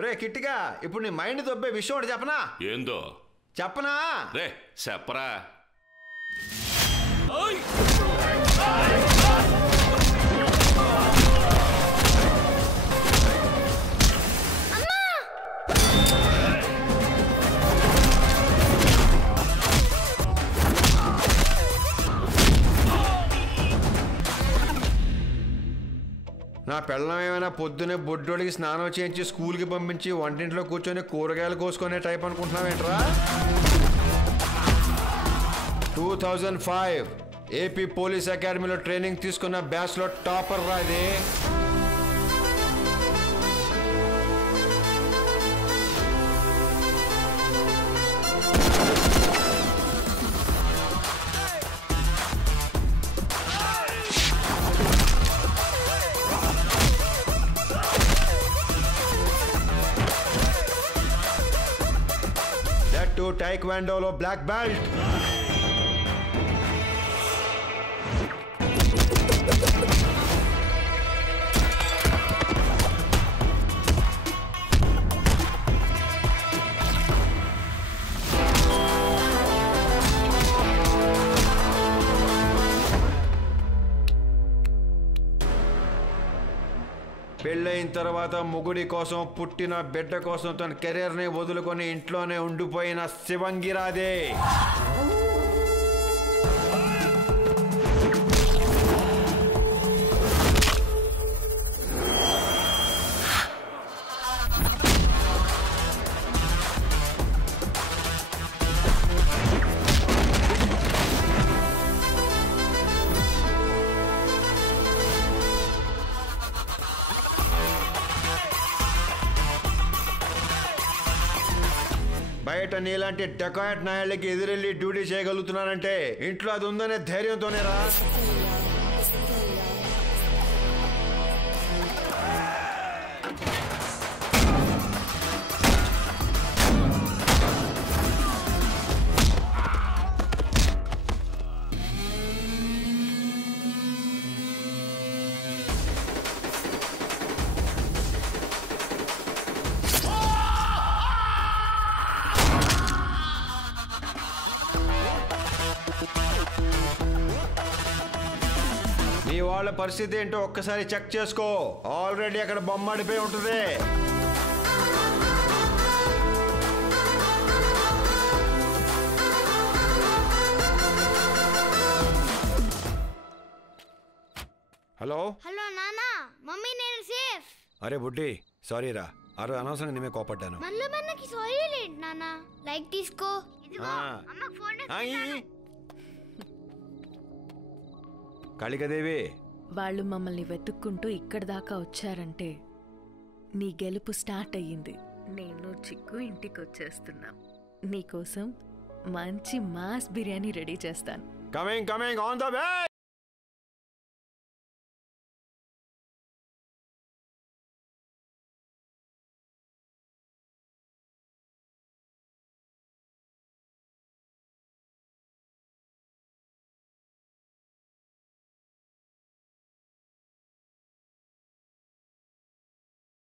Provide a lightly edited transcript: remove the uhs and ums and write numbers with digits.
రే కిట్టిగా ఇప్పుడు నీ మైండ్ దొబ్బే విషయం ఒకటి చెప్పనా? ఏందో చెప్పనా? రే చెప్పరా. నా పెళ్ళం ఏమైనా పొద్దునే బొడ్డోడికి స్నానం చేయించి స్కూల్కి పంపించి వంటింట్లో కూర్చొని కూరగాయలు కోసుకునే టైప్ అనుకుంటున్నావేంట్రా? 2005 ఏపీ పోలీస్ అకాడమీలో ట్రైనింగ్ తీసుకున్న బ్యాచ్లో టాపర్ రా ఇది. టైక్వాండోలో బ్లాక్ బెల్ట్. పెళ్ళైన తర్వాత మొగుడి కోసం పుట్టిన బిడ్డ కోసం తన కెరీర్ని వదులుకొని ఇంట్లోనే ఉండిపోయిన శివంగిరాదే. బయట నీలాంటి డెకాయట్ నాయళ్ళకి ఎదురెళ్ళి డ్యూటీ చేయగలుగుతున్నానంటే ఇంట్లో అది ఉందనే ధైర్యంతోనేరా. నీ వాళ్ళ పరిస్థితి ఏంటో ఒక్కసారి చెక్ చేసుకో. ఆల్రెడీ అక్కడ బొమ్మడిపోయి ఉంటుంది. హలో హలో నానా, మమ్మీ నేను సేఫ్. అరే బుడ్డి సారీ రా, అరే అనవసరంగా నేనే కోపడ్డాను. మళ్ళీ మనకి సారీ లేదు నానా. లైక్ తీసుకో. అమ్మ ఫోన్ కాళికాదేవి, వాళ్ళు మమ్మల్ని వెతుక్కుంటూ ఇక్కడి దాకా వచ్చారంటే నీ గెలుపు స్టార్ట్ అయ్యింది. నేను చిక్కు ఇంటికి వచ్చేస్తున్నా. నీకోసం మంచి మాస్ బిర్యానీ రెడీ చేస్తాను. Coming on the way.